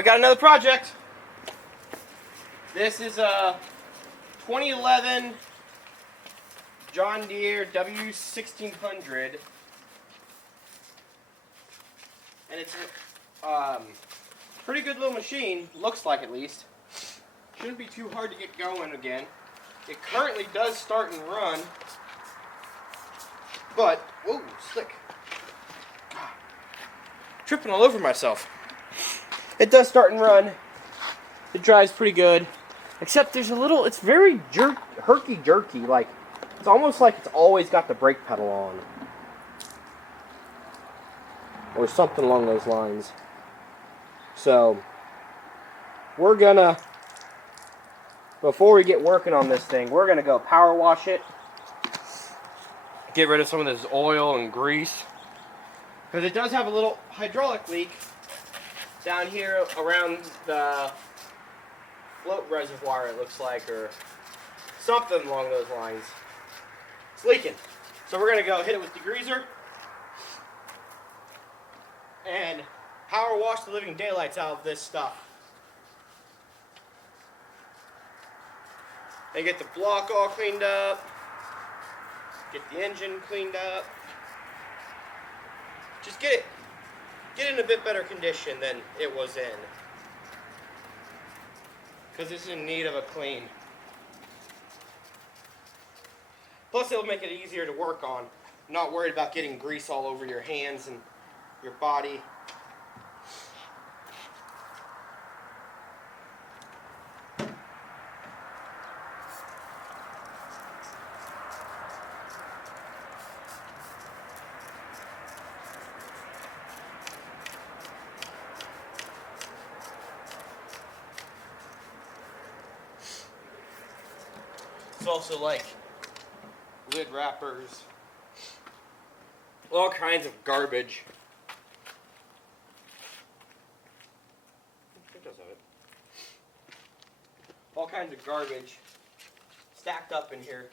we got another project. This is a 2011 John Deere W1600, and it's a pretty good little machine, looks like at least. Shouldn't be too hard to get going again. It currently does start and run, but, whoa, slick. Tripping all over myself. It does start and run. It drives pretty good, except there's a little, it's very herky-jerky, like, it's almost like it's always got the brake pedal on. Or something along those lines. So, we're gonna, before we get working on this thing, we're gonna go power wash it. Get rid of some of this oil and grease. Because it does have a little hydraulic leak down here around the float reservoir, it looks like, or something along those lines. It's leaking. So we're going to go hit it with degreaser and power wash the living daylights out of this stuff. And get the block all cleaned up. Get the engine cleaned up. Just get it in a bit better condition than it was in. Because it's in need of a clean. Plus it'll make it easier to work on. I'm not worried about getting grease all over your hands and your body. It's also like lid wrappers, all kinds of garbage. I think those are it. All kinds of garbage stacked up in here.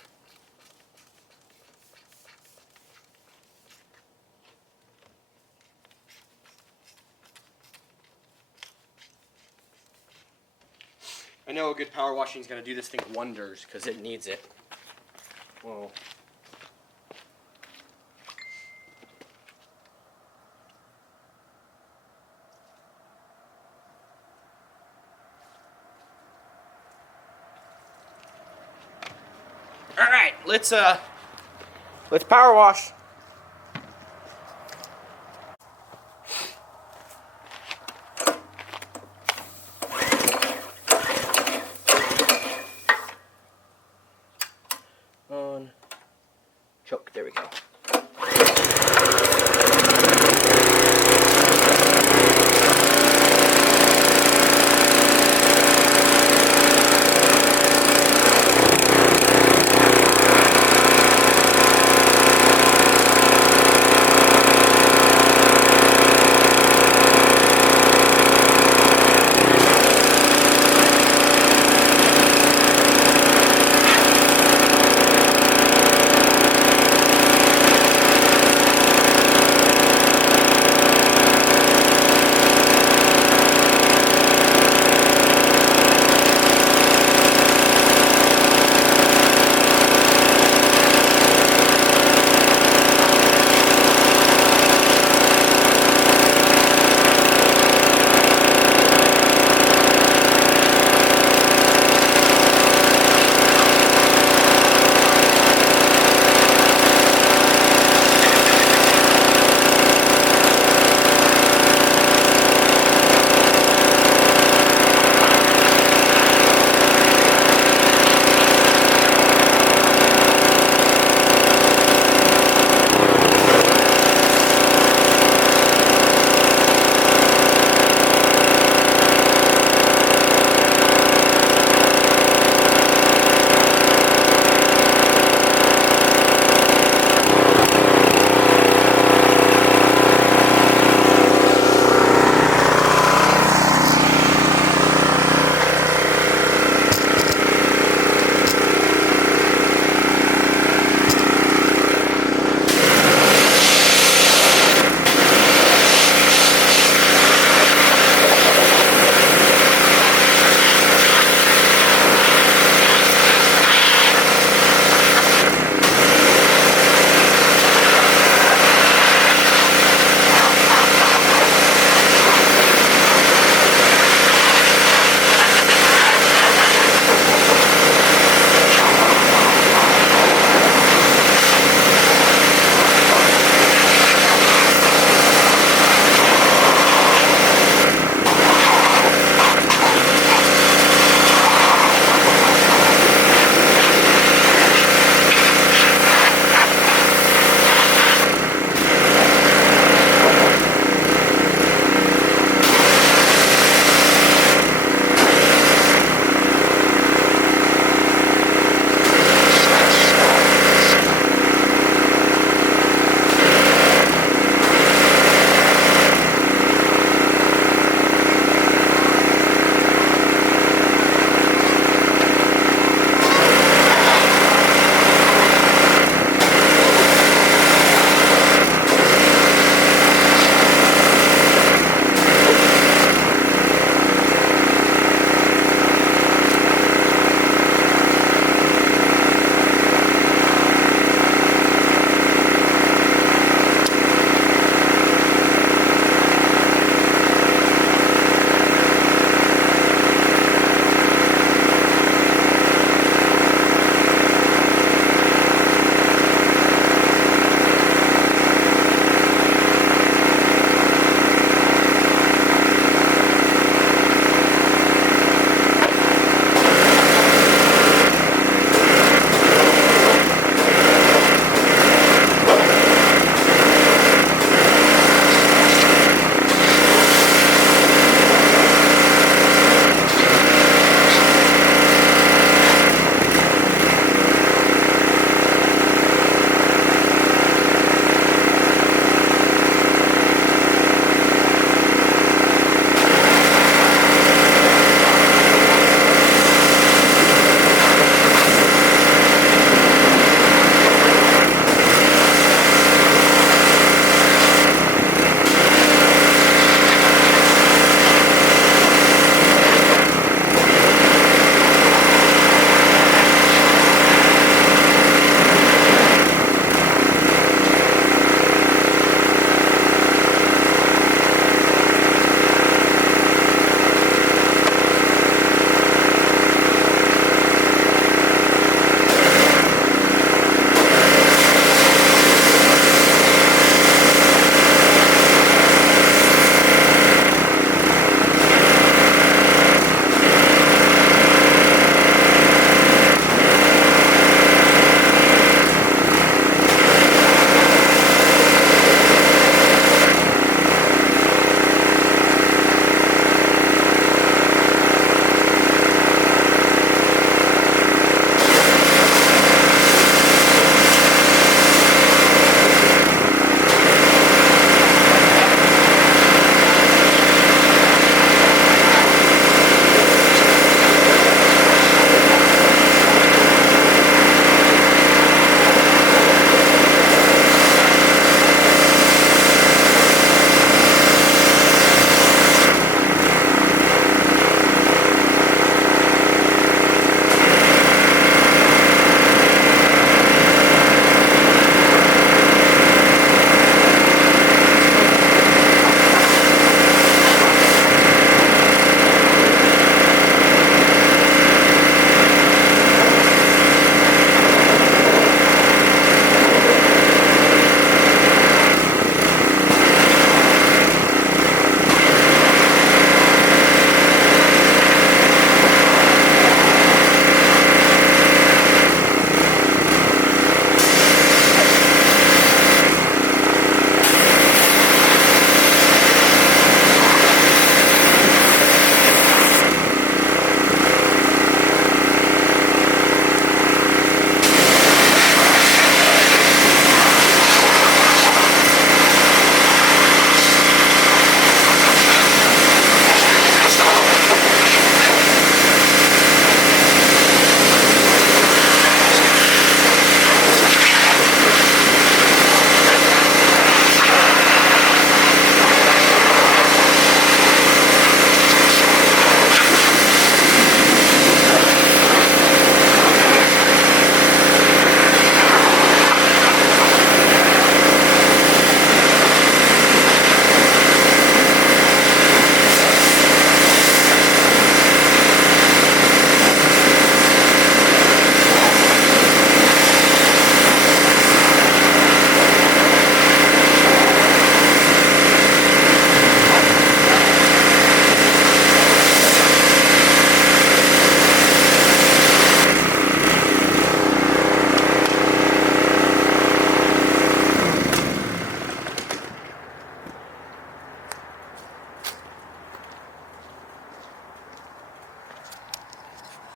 I know a good power washing is going to do this thing wonders because it needs it. Well, all right, let's power wash. Choke, there we go.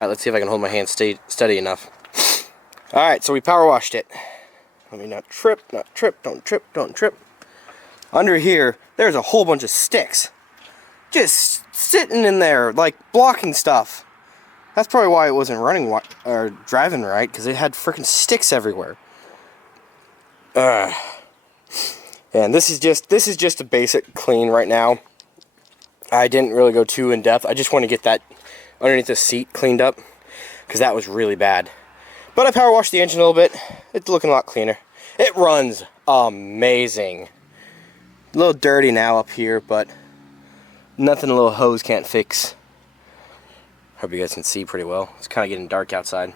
Alright, let's see if I can hold my hand steady enough. Alright, so we power washed it. Let me not trip, don't trip. Under here, there's a whole bunch of sticks. Just sitting in there, like blocking stuff. That's probably why it wasn't running or driving right, because it had freaking sticks everywhere. And this is just a basic clean right now. I didn't really go too in depth. I just want to get that underneath the seat cleaned up, because that was really bad. But I power washed the engine a little bit. It's looking a lot cleaner. It runs amazing. A little dirty now up here, but nothing a little hose can't fix. Hope you guys can see pretty well. It's kind of getting dark outside.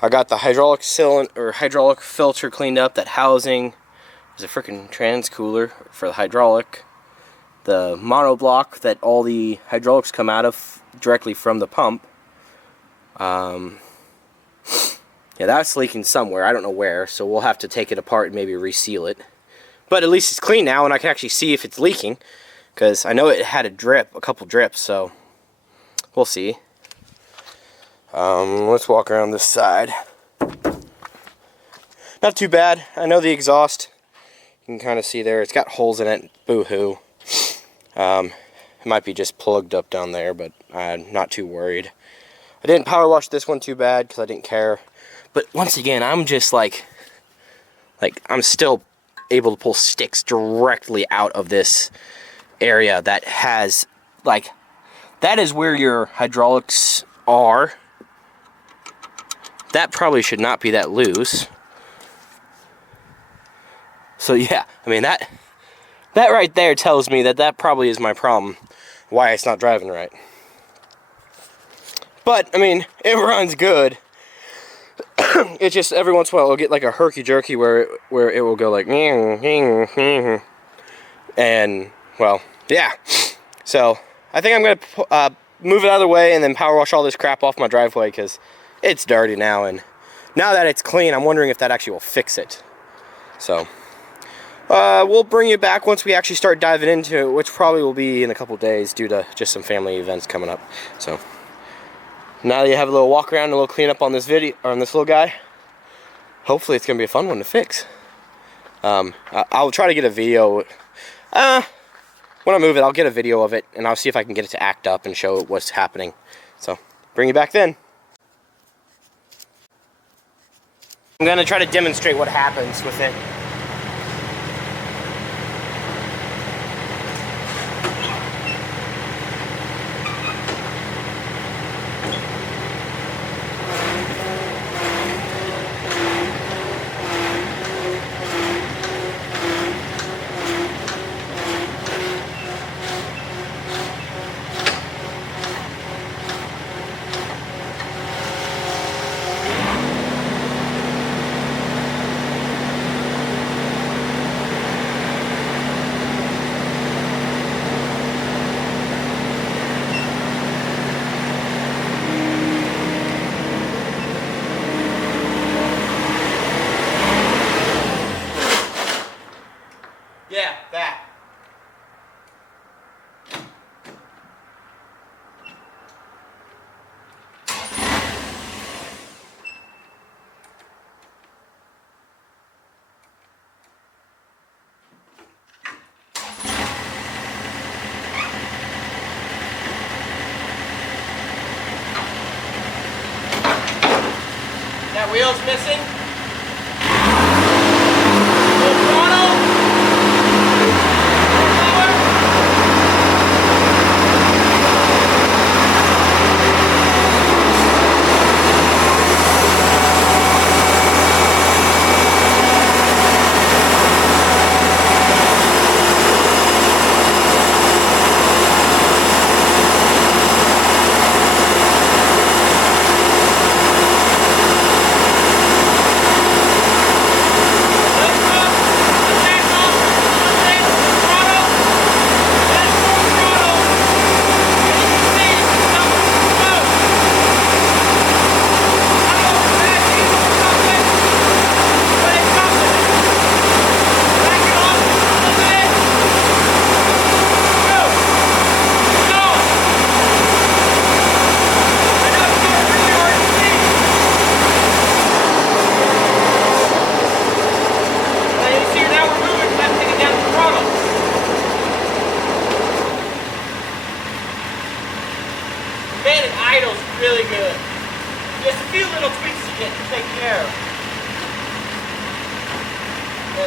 I got the hydraulic cylinder or hydraulic filter cleaned up. That housing is a freaking trans cooler for the hydraulic. The monoblock that all the hydraulics come out of directly from the pump. Yeah, that's leaking somewhere. I don't know where, so we'll have to take it apart and maybe reseal it. But at least it's clean now, and I can actually see if it's leaking, because I know it had a couple drips, so we'll see. Let's walk around this side. Not too bad. I know the exhaust, you can kind of see there, it's got holes in it. Boo-hoo. It might be just plugged up down there, but I'm not too worried. I didn't power wash this one too bad because I didn't care. But once again, I'm just like I'm still able to pull sticks directly out of this area that has, like, that is where your hydraulics are. That probably should not be that loose. So yeah, I mean, that right there tells me that probably is my problem, why it's not driving right. But, I mean, it runs good. It's just every once in a while it'll get like a herky-jerky where it will go like, and, well, yeah. So, I think I'm going to move it out of the way and then power wash all this crap off my driveway, because it's dirty now, and now that it's clean, I'm wondering if that actually will fix it. So, we'll bring you back once we actually start diving into it, which probably will be in a couple days due to just some family events coming up. So, now that you have a little walk around and a little cleanup on this video, or on this little guy, hopefully it's going to be a fun one to fix. I'll try to get a video. When I move it, I'll get a video of it, and I'll see if I can get it to act up and show what's happening. So, bring you back then. I'm going to try to demonstrate what happens with it. Yeah, that. That wheel's missing. Full throttle.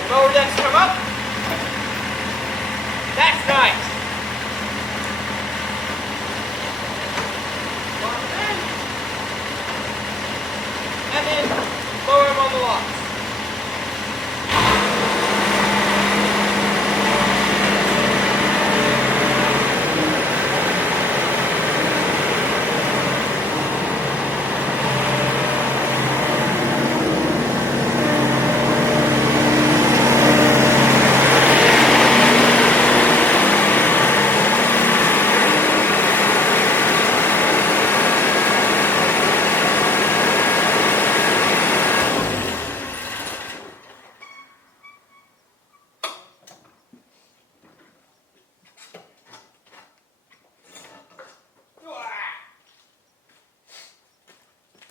mower doesn't come up. That's nice. Lock it in. And then lower him on the locks.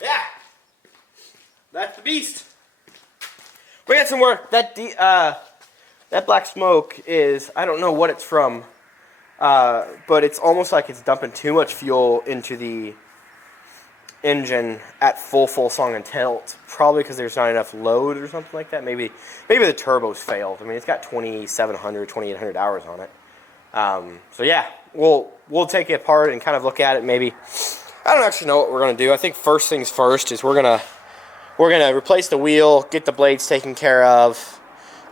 Yeah, that's the beast. We got some more. That black smoke is, I don't know what it's from, but it's almost like it's dumping too much fuel into the engine at full song and tilt. Probably because there's not enough load or something like that. Maybe the turbo's failed. I mean, it's got 2,700, 2,800 hours on it. So yeah, we'll take it apart and kind of look at it. Maybe, I don't actually know what we're gonna do. I think first things first is we're gonna replace the wheel, get the blades taken care of,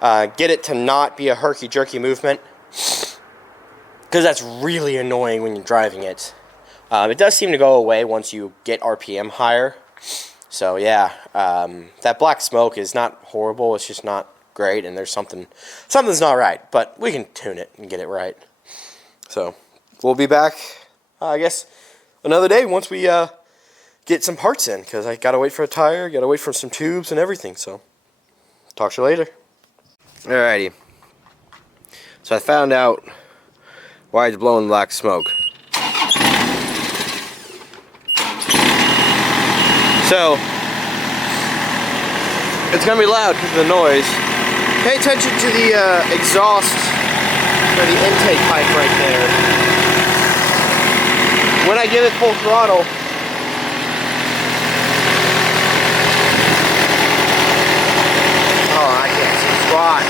get it to not be a herky-jerky movement, because that's really annoying when you're driving it. It does seem to go away once you get RPM higher. So yeah, that black smoke is not horrible. It's just not great, and there's something's not right. But we can tune it and get it right. So we'll be back, I guess, another day once we get some parts in, because I gotta wait for a tire, gotta wait for some tubes and everything. So talk to you later. Alrighty. So I found out why it's blowing black smoke. So it's gonna be loud because of the noise. Pay attention to the exhaust for the intake pipe right there. When I give it full throttle, oh, I can't see squat.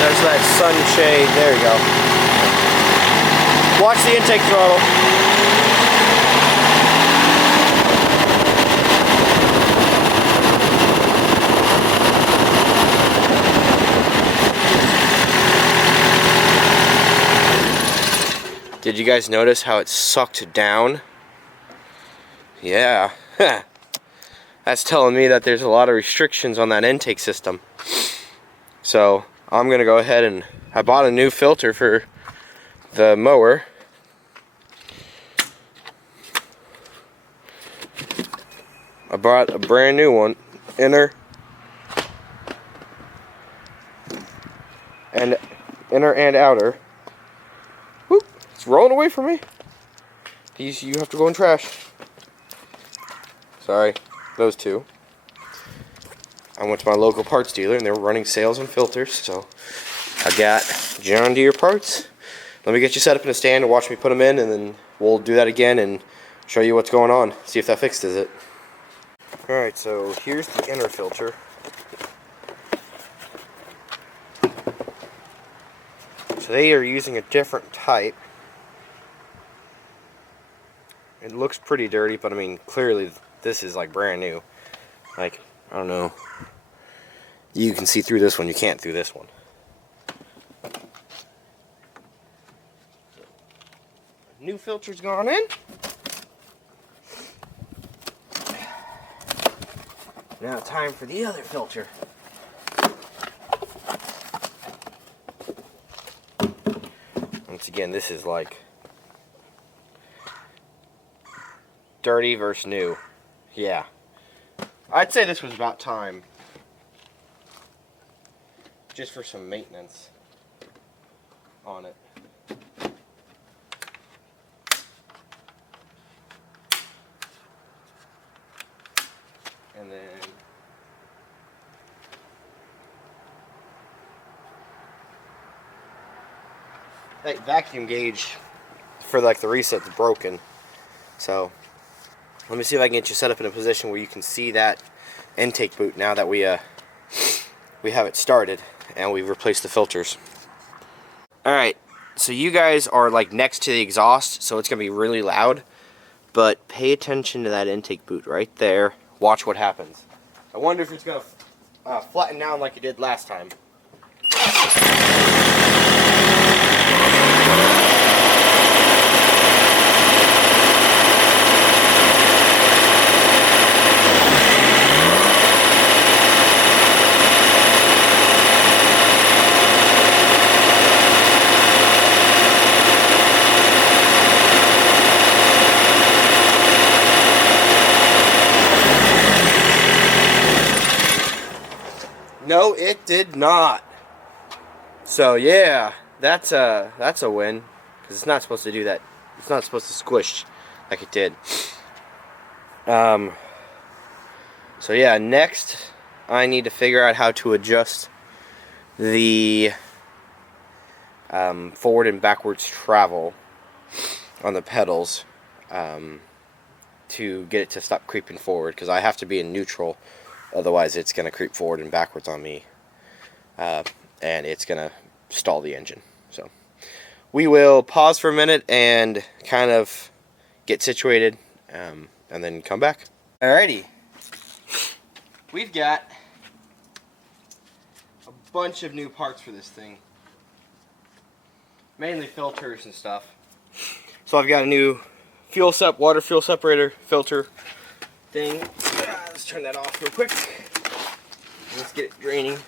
There's that sunshade. There you go. Watch the intake throttle. Did you guys notice how it sucked down? Yeah. That's telling me that there's a lot of restrictions on that intake system. So I'm gonna go ahead and I bought a new filter for the mower. I bought a brand new one, inner and outer. Whoop, it's rolling away from me. You have to go in trash. Sorry, those two. I went to my local parts dealer and they were running sales on filters, so I got John Deere parts. Let me get you set up in a stand and watch me put them in, and then we'll do that again and show you what's going on. See if that fixes it. Alright, so here's the inner filter. So they are using a different type. It looks pretty dirty, but I mean, clearly this is like brand new. Like, I don't know. You can see through this one, you can't through this one. New filter's gone in. Now time for the other filter. Once again, this is like dirty versus new. Yeah. I'd say this was about time. Just for some maintenance on it. And then that vacuum gauge for like the reset's broken, so let me see if I can get you set up in a position where you can see that intake boot now that we have it started and we've replaced the filters. Alright, so you guys are like next to the exhaust, so it's going to be really loud, but pay attention to that intake boot right there. Watch what happens. I wonder if it's going to flatten down like it did last time. No, it did not. So yeah, that's a win, because it's not supposed to do that. It's not supposed to squish like it did. So yeah, next I need to figure out how to adjust the forward and backwards travel on the pedals to get it to stop creeping forward, because I have to be in neutral. Otherwise, it's going to creep forward and backwards on me, and it's going to stall the engine. So we will pause for a minute and kind of get situated, and then come back. Alrighty. We've got a bunch of new parts for this thing. Mainly filters and stuff. So I've got a new water fuel separator filter thing. Let's turn that off real quick. Let's get it draining.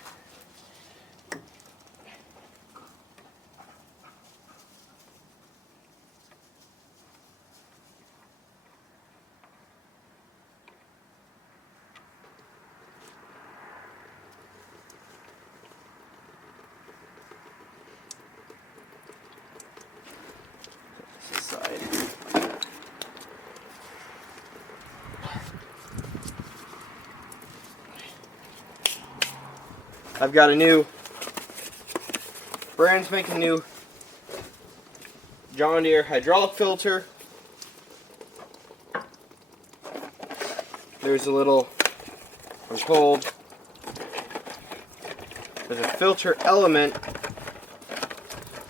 This side. I've got a new, brand spanking new John Deere hydraulic filter. There's a little, I'm told, there's a filter element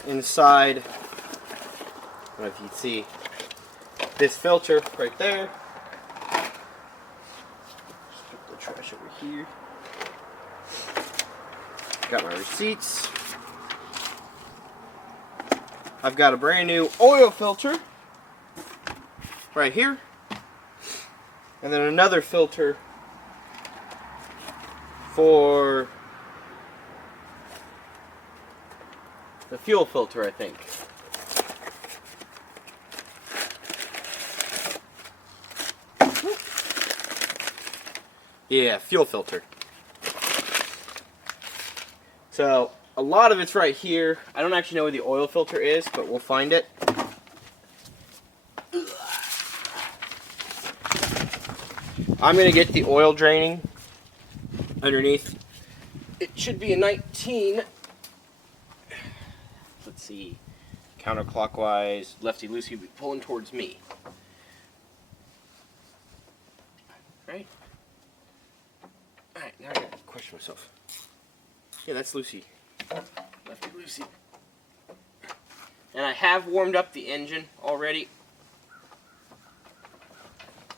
inside. I don't know if you can see this filter right there. Just put the trash over here. Got my receipts. I've got a brand new oil filter right here, and then another filter for the fuel filter, I think. Yeah, fuel filter. So, a lot of it's right here. I don't actually know where the oil filter is, but we'll find it. I'm going to get the oil draining underneath. It should be a 19. Let's see. Counterclockwise, lefty-loosey will be pulling towards me. Right? Alright, now I got to question myself. Yeah, that's Lucy. Lefty Lucy. And I have warmed up the engine already.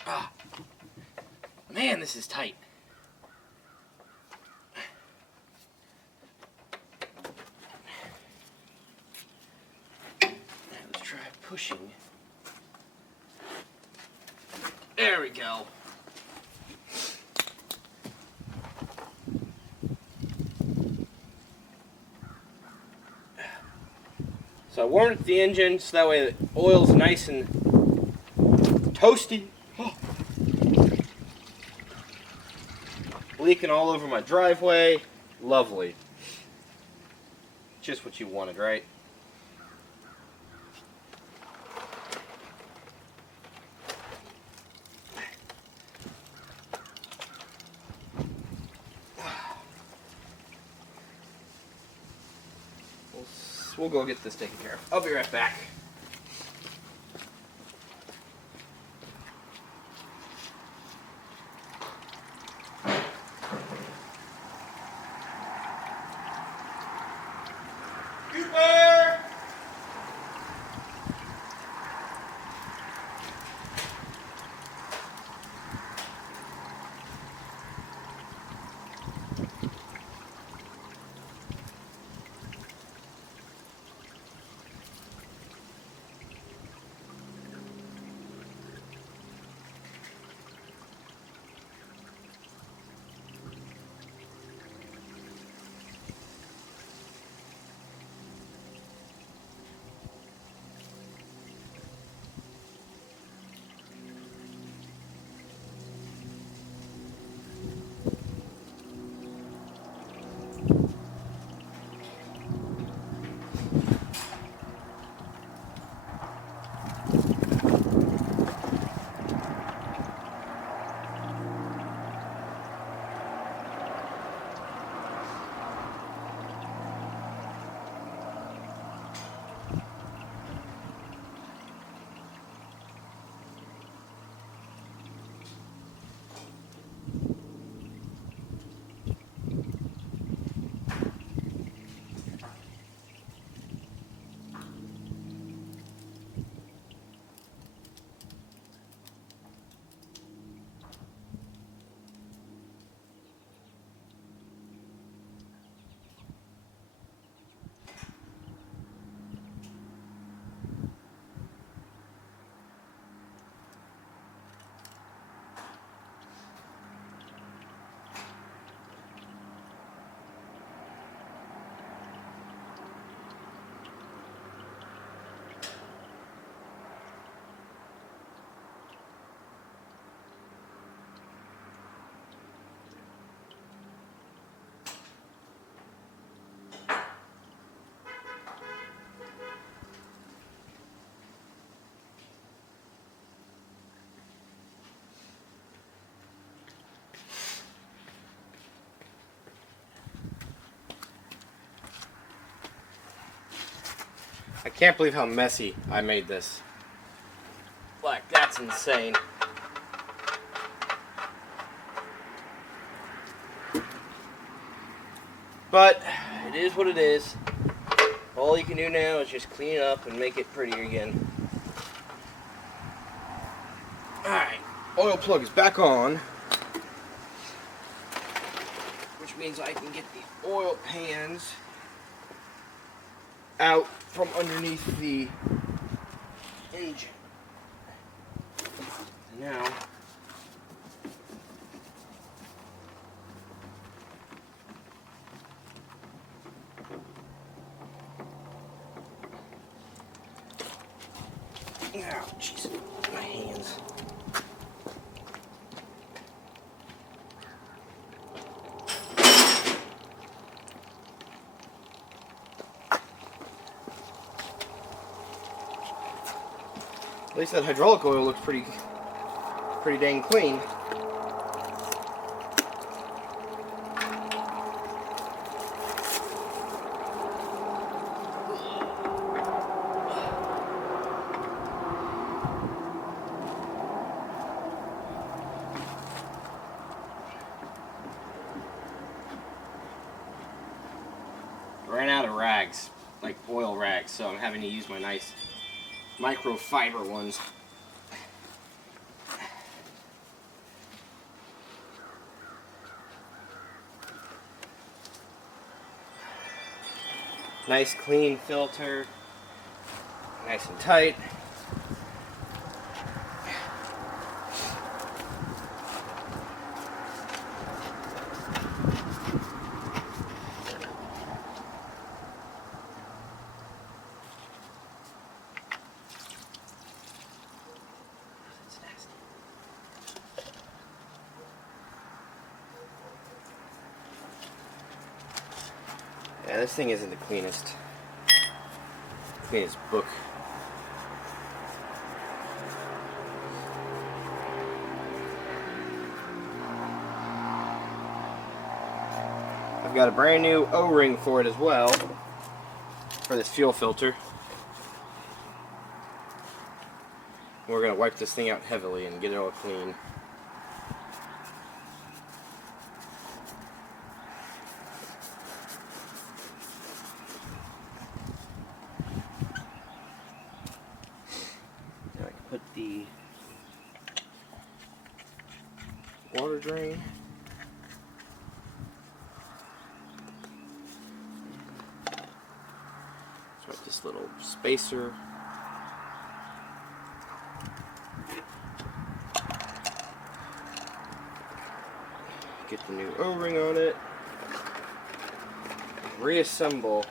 Ah, man, this is tight. Let's try pushing. There we go. So I warmed up the engine so that way the oil's nice and toasty. Oh. Leaking all over my driveway. Lovely. Just what you wanted, right? We'll go get this taken care of. I'll be right back. I can't believe how messy I made this. Like, that's insane. But it is what it is. All you can do now is just clean it up and make it prettier again. Alright, oil plug is back on. Which means I can get the oil pans out from underneath the engine. Now, oh, jeez, my hands. At least that hydraulic oil looks pretty dang clean. Ran out of rags, like oil rags, so I'm having to use my nice microfiber ones. Nice clean filter, nice and tight. Yeah, this thing isn't the cleanest book. I've got a brand new O-ring for it as well, for this fuel filter. We're going to wipe this thing out heavily and get it all clean. Now I can put the water drain. Let's write this little spacer. Get the new O-ring on it. Reassemble.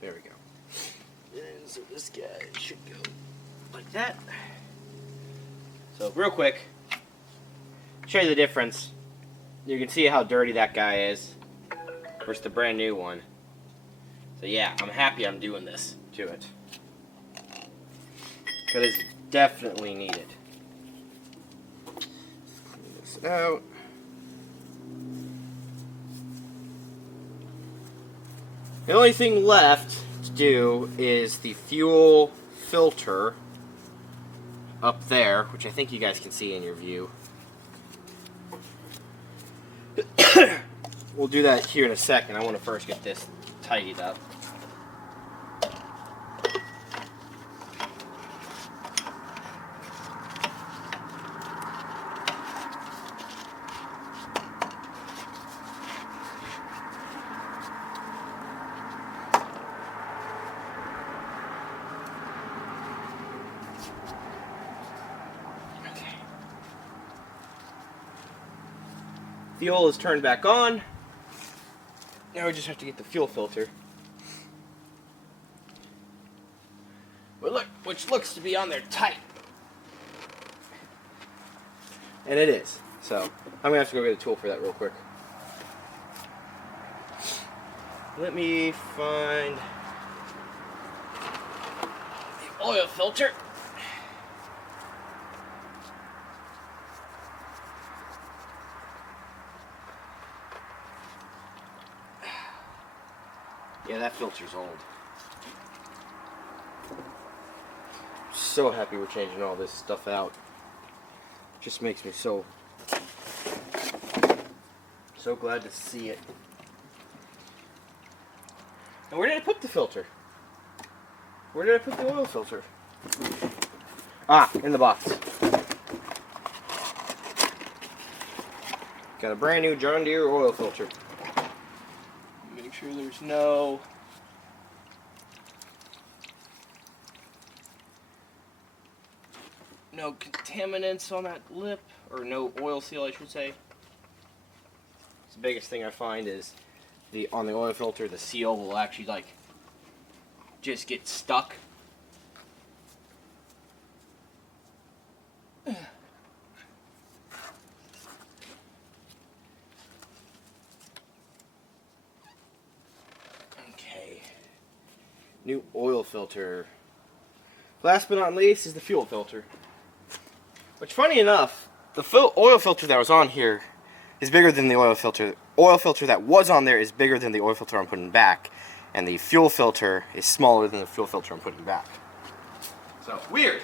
There we go. And so this guy should go like that. So real quick, show you the difference. You can see how dirty that guy is versus the brand new one. So yeah, I'm happy I'm doing this to it, because it's definitely needed. Let's clean this out. The only thing left to do is the fuel filter up there, which I think you guys can see in your view. We'll do that here in a second. I want to first get this tidied up. The oil is turned back on. Now we just have to get the fuel filter. But look, which looks to be on there tight. And it is. So, I'm going to have to go get a tool for that real quick. Let me find the oil filter. Yeah, that filter's old. So happy we're changing all this stuff out. Just makes me so glad to see it. And where did I put the filter? Where did I put the oil filter? Ah, in the box. Got a brand new John Deere oil filter. Make sure there's no contaminants on that lip, or no oil seal, I should say. The biggest thing I find is on the oil filter, the seal will actually like just get stuck. Okay. New oil filter. Last but not least is the fuel filter. Which, funny enough, the oil filter that was on here is bigger than the oil filter. Oil filter that was on there is bigger than the oil filter I'm putting back. And the fuel filter is smaller than the fuel filter I'm putting back. So, weird.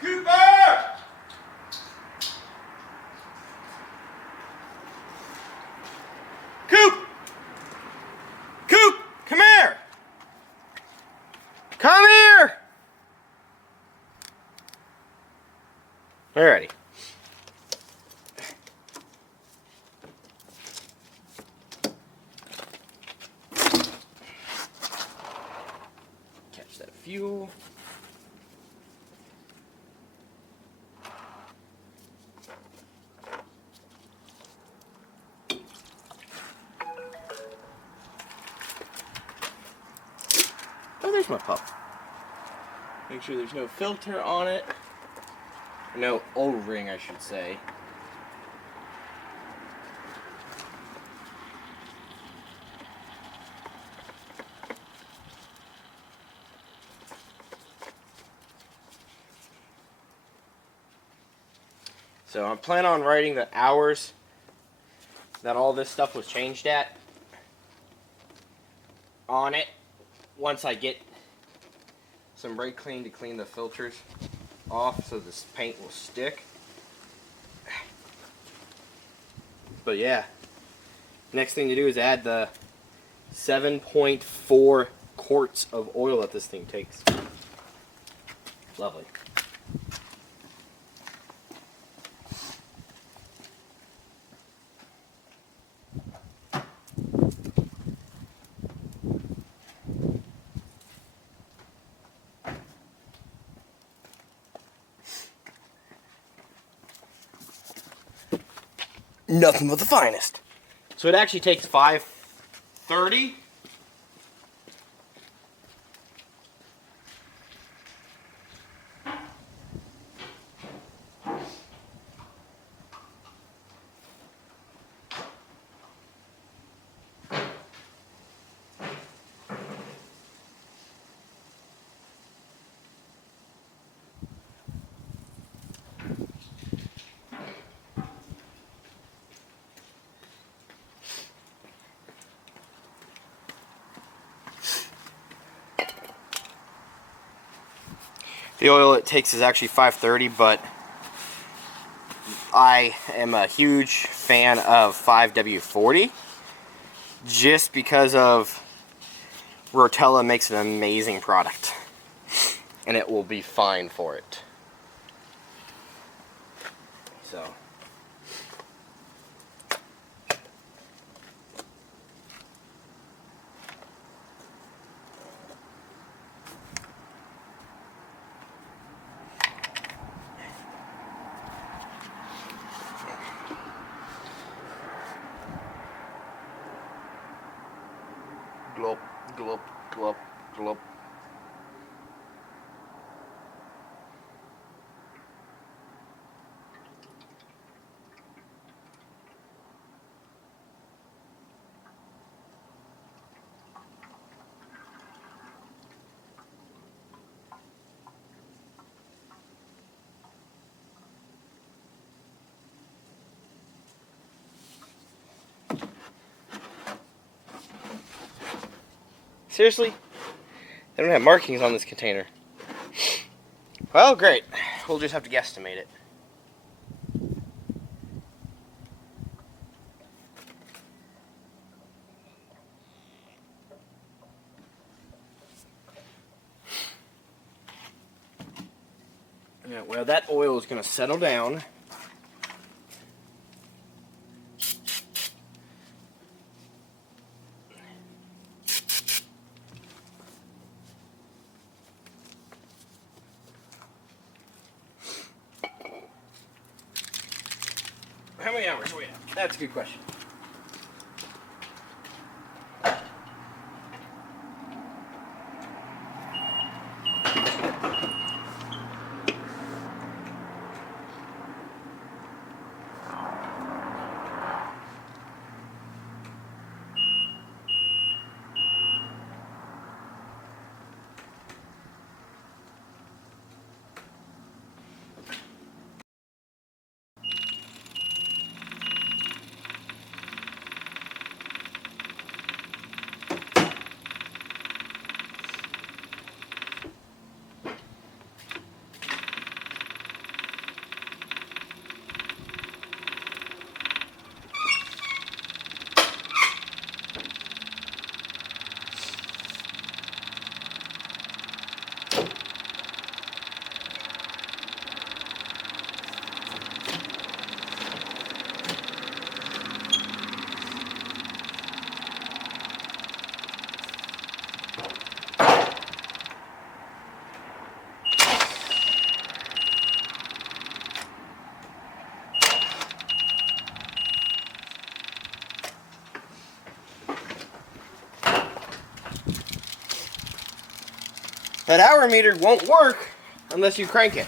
Cooper! Coop! Coop! Come here! Come here! Alrighty. Catch that fuel. Oh, there's my pup. Make sure there's no filter on it. No O-ring, I should say. So I'm planning on writing the hours that all this stuff was changed at on it once I get some brake clean to clean the filters off so this paint will stick. But yeah, next thing to do is add the 7.4 quarts of oil that this thing takes. Lovely. Nothing but the finest. So it actually takes 530. The oil it takes is actually 530, but I am a huge fan of 5W40 just because of Rotella makes an amazing product and it will be fine for it. So glop, glop, glop, glop. Seriously? They don't have markings on this container. Well, great. We'll just have to guesstimate it. Yeah, well, that oil is going to settle down. How many hours are we at? That's a good question. That hour meter won't work unless you crank it.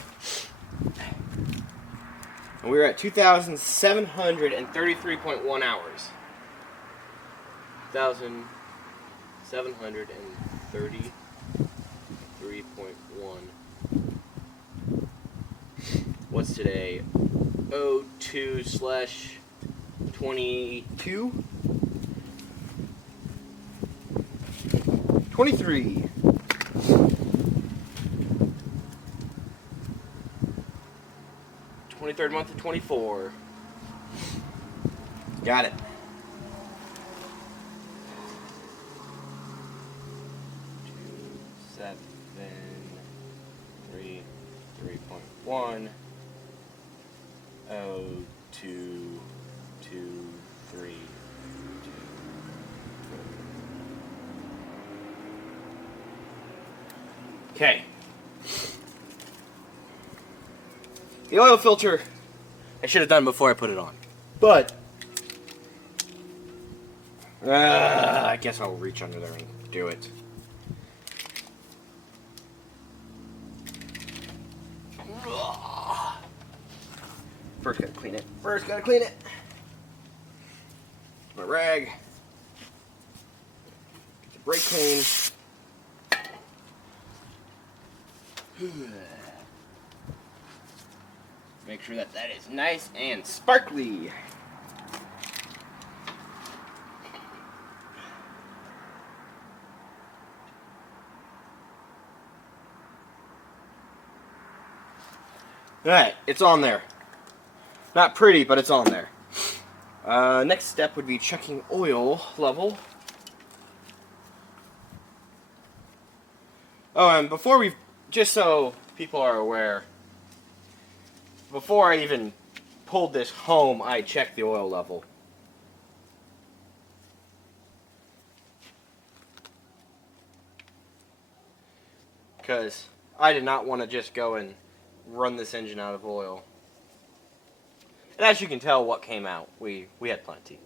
And we're at 2,733.1 hours. 2,733.1. What's today? 02/22? 23. Third month of 24. Got it. 2,733.1. 0223. Okay. The oil filter, I should have done before I put it on. But, I guess I'll reach under there and do it. First gotta clean it. My rag. Get the brake clean. Make sure that is nice and sparkly. Alright, it's on there. Not pretty, but it's on there. Next step would be checking oil level. Oh, and just so people are aware, before I even pulled this home, I checked the oil level. Because I did not want to just go and run this engine out of oil. And as you can tell what came out, we had plenty.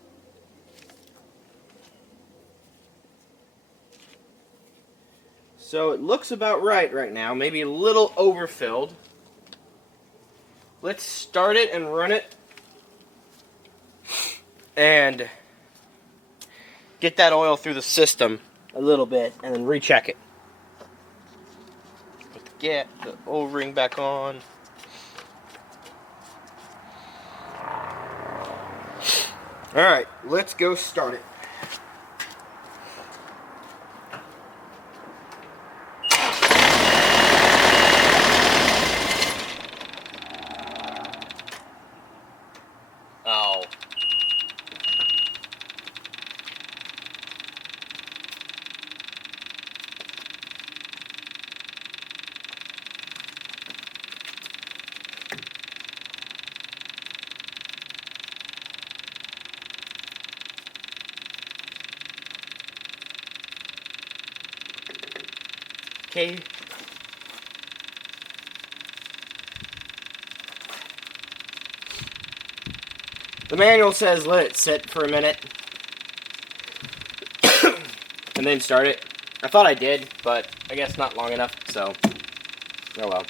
So it looks about right now, maybe a little overfilled. Let's start it and run it and get that oil through the system a little bit and then recheck it. Put the O-ring back on. Alright, let's go start it. okay. The manual says let it sit for a minute and then start it. I thought I did, but I guess not long enough, so oh well.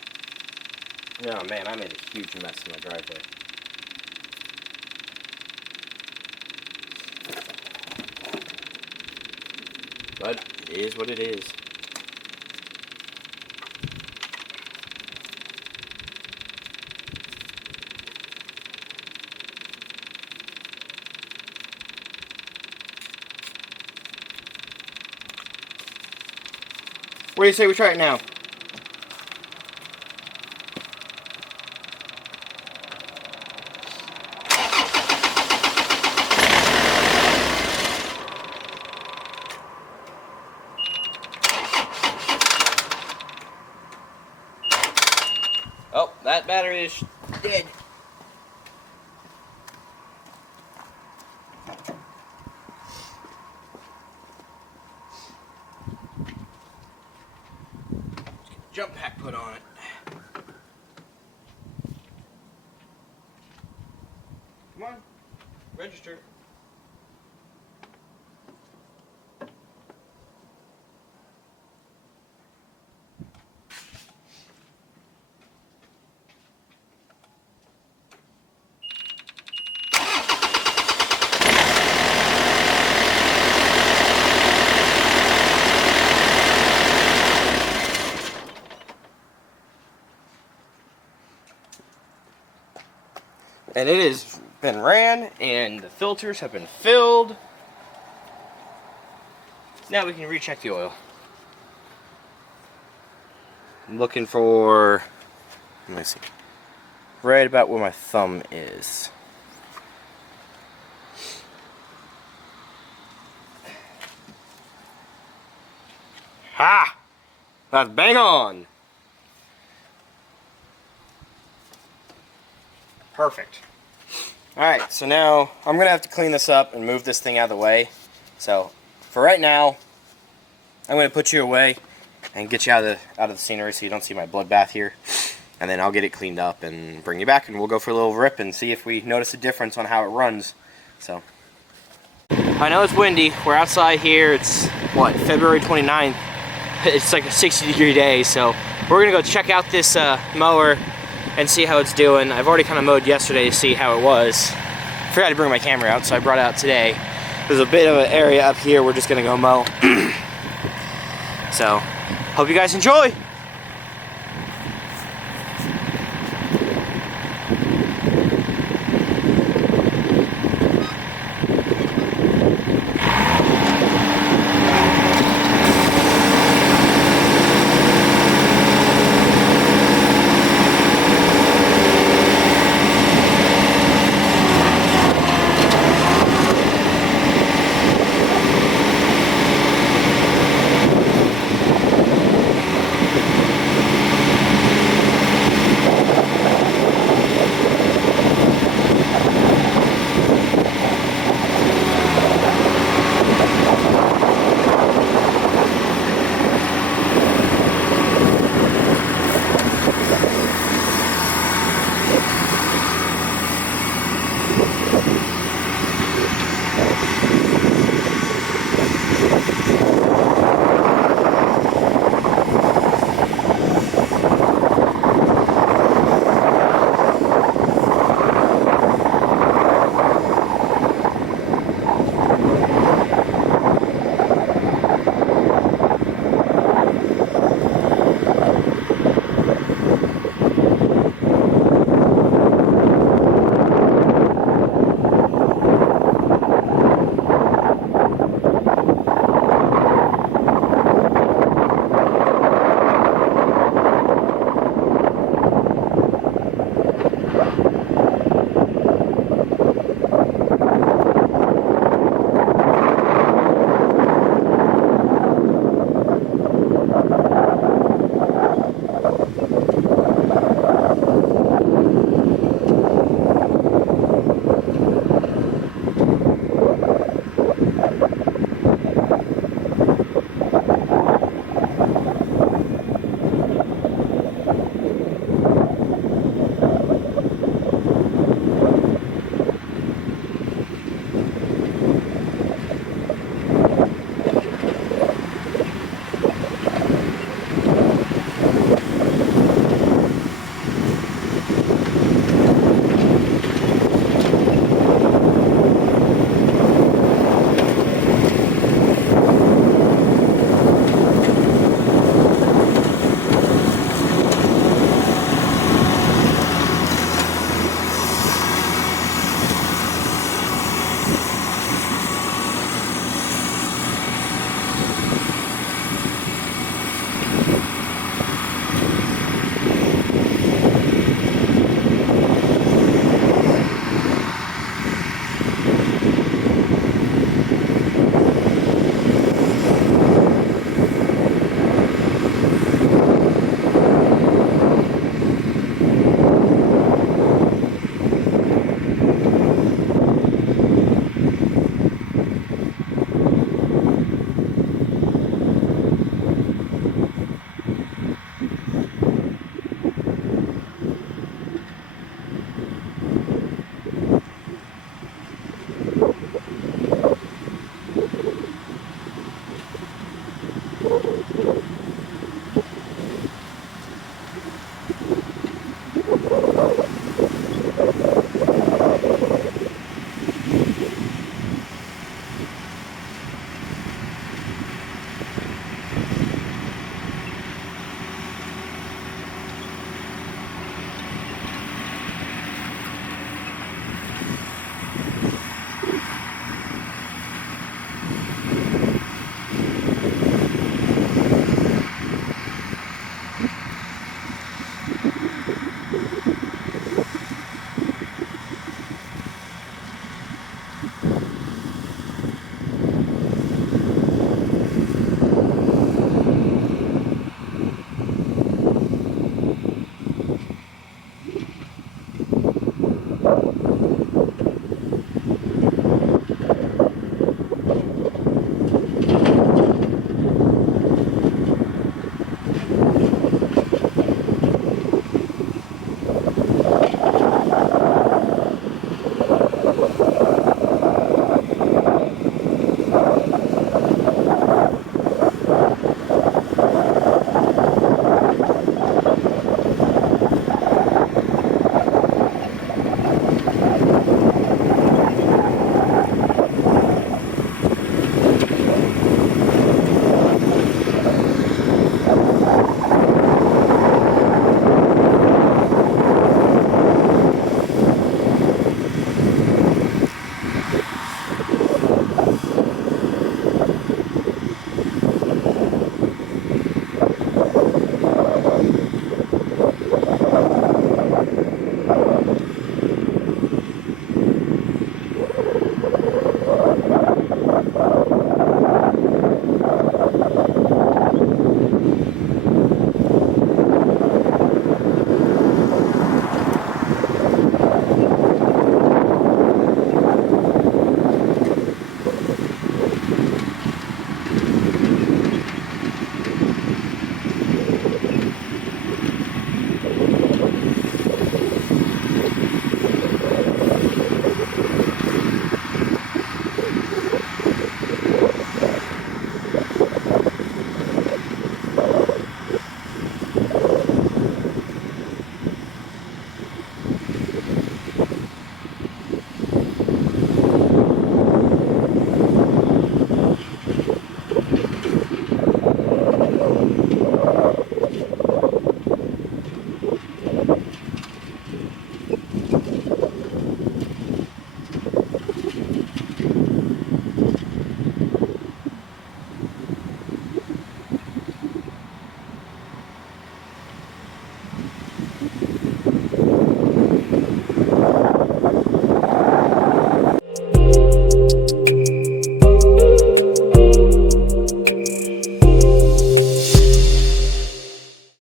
Oh man, I made a huge mess in my driveway. But it is what it is. What do you say we try it now? Oh, that battery is dead. Jump pack put on it. Come on, register. And it has been ran, and the filters have been filled. Now we can recheck the oil. I'm looking for, let me see, right about where my thumb is. Ha! That's bang on! Perfect. Alright, so now I'm going to have to clean this up and move this thing out of the way. So, for right now, I'm going to put you away and get you out of the scenery so you don't see my bloodbath here. And then I'll get it cleaned up and bring you back, and we'll go for a little rip and see if we notice a difference on how it runs. So, I know it's windy. We're outside here. It's, what, February 29th. It's like a 60-degree day, so we're going to go check out this mower and see how it's doing. I've already kind of mowed yesterday to see how it was. Forgot to bring my camera out, so I brought it out today. There's a bit of an area up here we're just going to go mow. So, hope you guys enjoy!